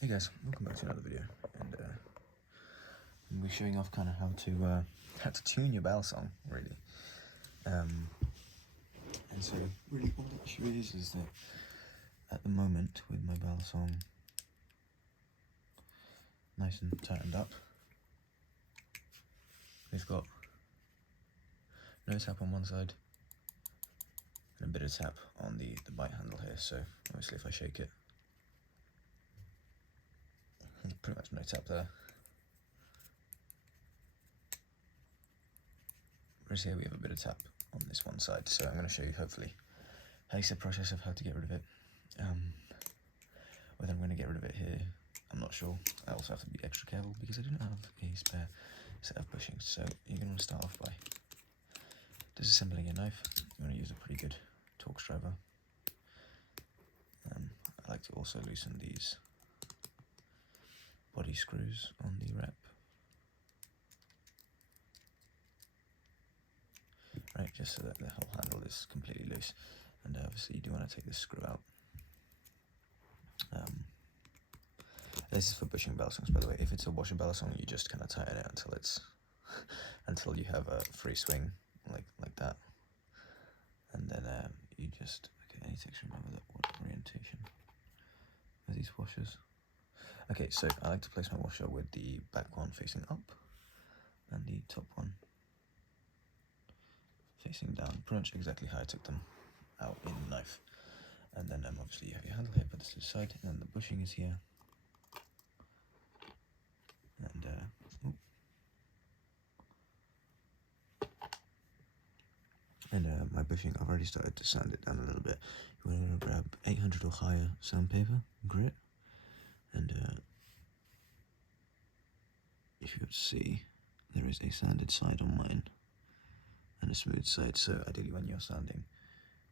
Hey guys, welcome back to another video, and I'm be showing off kind of how to tune your balisong, really. And so really all the issue is that at the moment with my balisong nice and tightened up, we've got no tap on one side and a bit of tap on the bite handle here. So obviously if I shake it, there's pretty much no tap there. Whereas here we have a bit of tap on this one side, so I'm going to show you hopefully how it's the process of how to get rid of it. Whether I'm going to get rid of it here, I'm not sure. I also have to be extra careful because I do not have a spare set of bushings. So you're going to want to start off by disassembling your knife. You want to use a pretty good Torx driver. I like to also loosen these body screws on the rep. Right, just so that the whole handle is completely loose. And obviously you do want to take this screw out. This is for bushing balisongs, by the way. If it's a washer balisong, you just kind of tighten it until it's until you have a free swing like that, and then you just I need to actually remember that what orientation are these washers. Okay, so I like to place my washer with the back one facing up and the top one facing down, pretty much exactly how I took them out in the knife. And then obviously you have your handle here, put this to the side, and then the bushing is here. And my bushing, I've already started to sand it down a little bit. You want to grab 800 or higher sandpaper, grit, and if you would see, there is a sanded side on mine and a smooth side, so ideally when you're sanding,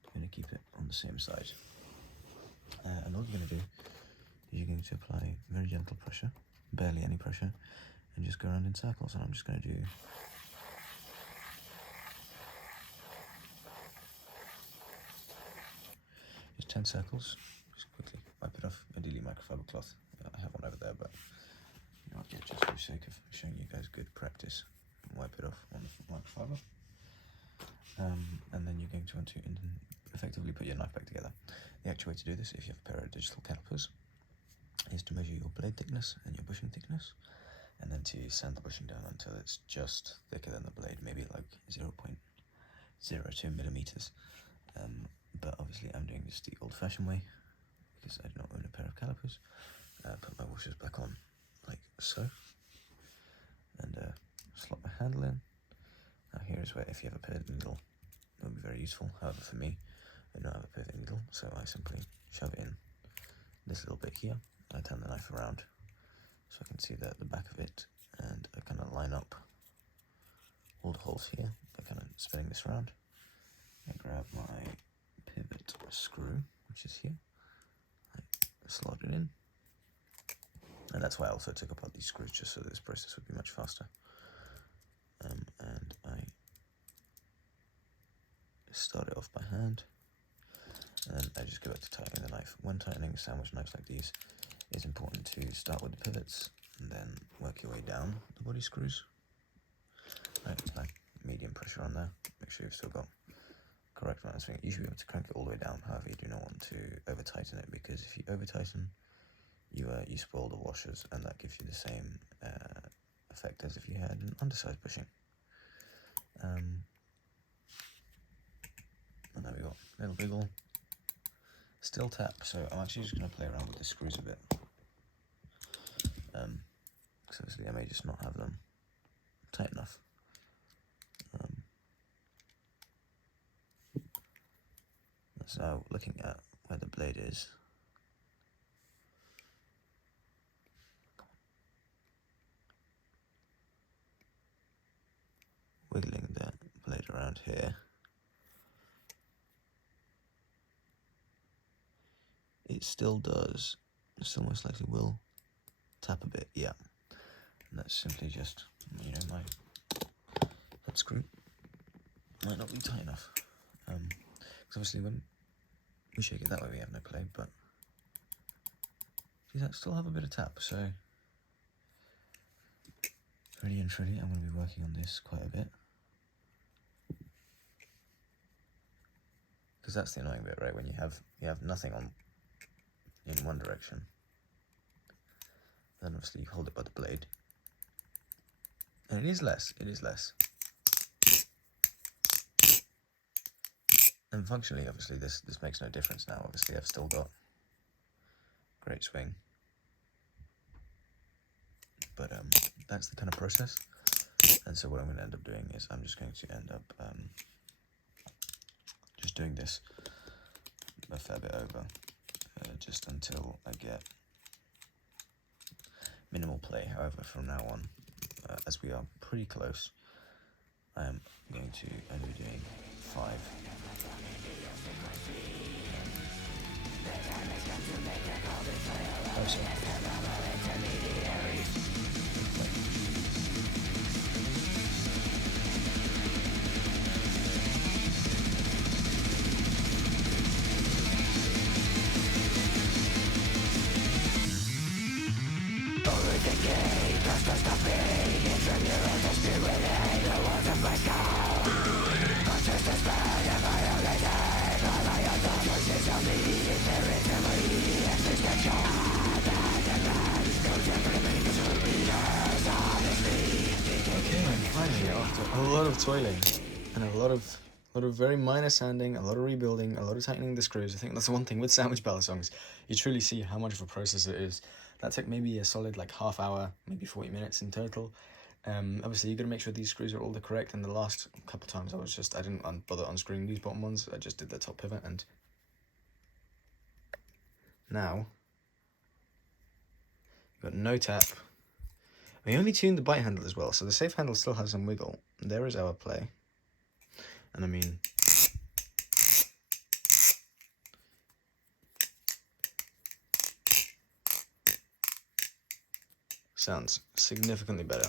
you're going to keep it on the same side. And all you're going to do is you're going to apply very gentle pressure, barely any pressure, and just go around in circles. And I'm just going to do just 10 circles. Just quickly wipe it off. Ideally microfiber cloth. I have one over there, but you know, just for the sake of showing you guys good practice, wipe it off on the microfiber. And then you're going to want to effectively put your knife back together. The actual way to do this, if you have a pair of digital calipers, is to measure your blade thickness and your bushing thickness, and then to sand the bushing down until it's just thicker than the blade, maybe like 0.02 millimeters. But obviously I'm doing this the old-fashioned way because I do not own a pair of calipers. Put my washers back on like so, and slot my handle in. Now here's where, if you have a pivot needle, it would be very useful. However, for me, I don't have a pivot needle, so I simply shove it in this little bit here. I turn the knife around so I can see the back of it, and I kind of line up all the holes here by kind of spinning this around. I grab my pivot screw, which is here. I slot it in, and that's why I also took apart these screws, just so this process would be much faster. And I start it off by hand, and I just go back to tightening the knife. When tightening sandwich knives like these, it's important to start with the pivots and then work your way down the body screws. Right, like medium pressure on there. Make sure you've still got correct amount of swing. You should be able to crank it all the way down. However, you do not want to over tighten it, because if you over tighten, you spoil the washers, and that gives you the same effect as if you had an undersized bushing. And there we go, little wiggle, still tap. So I'm actually just going to play around with the screws a bit, because obviously I may just not have them tight enough. So now looking at where the blade is, wiggling the blade around here, it still does, it still most likely will tap a bit, yeah. And that's simply just, you know, my head screw might not be tight enough. Because obviously when we shake it that way we have no play, but these still have a bit of tap, so really and truly I'm going to be working on this quite a bit. Because that's the annoying bit, right? When you have nothing on in one direction, then obviously you hold it by the blade, and it is less. And functionally, obviously, this makes no difference now. Obviously, I've still got great swing, but that's the kind of process. And so what I'm going to end up doing is I'm just going to end up just doing this a fair bit over, just until I get minimal play. However, from now on, as we are pretty close, I am going to only be doing 5. Oh, sorry. Finally, after a lot of toiling and a lot of very minor sanding, a lot of rebuilding, a lot of tightening the screws. I think that's the one thing with sandwich balisongs. You truly see how much of a process it is. That took maybe a solid like half hour, maybe 40 minutes in total. Obviously you got to make sure these screws are all the correct, and the last couple times I didn't bother unscrewing these bottom ones. I just did the top pivot, and now you've got no tap. We only tuned the bite handle as well, so the safe handle still has some wiggle. There is our play. And I mean, sounds significantly better.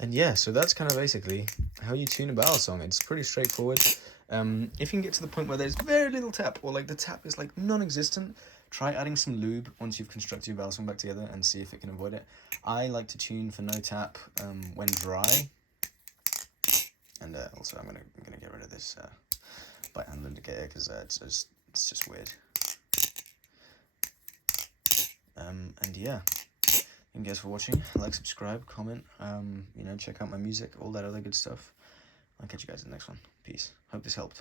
And yeah, so that's kind of basically how you tune a balisong. It's pretty straightforward. If you can get to the point where there's very little tap, or like the tap is like non-existent, try adding some lube once you've constructed your balisong back together and see if it can avoid it. I like to tune for no tap when dry. And also I'm gonna get rid of this bite handle indicator because it's just weird. And yeah. Thank you guys for watching. Like, subscribe, comment, check out my music, all that other good stuff. I'll catch you guys in the next one. Peace. Hope this helped.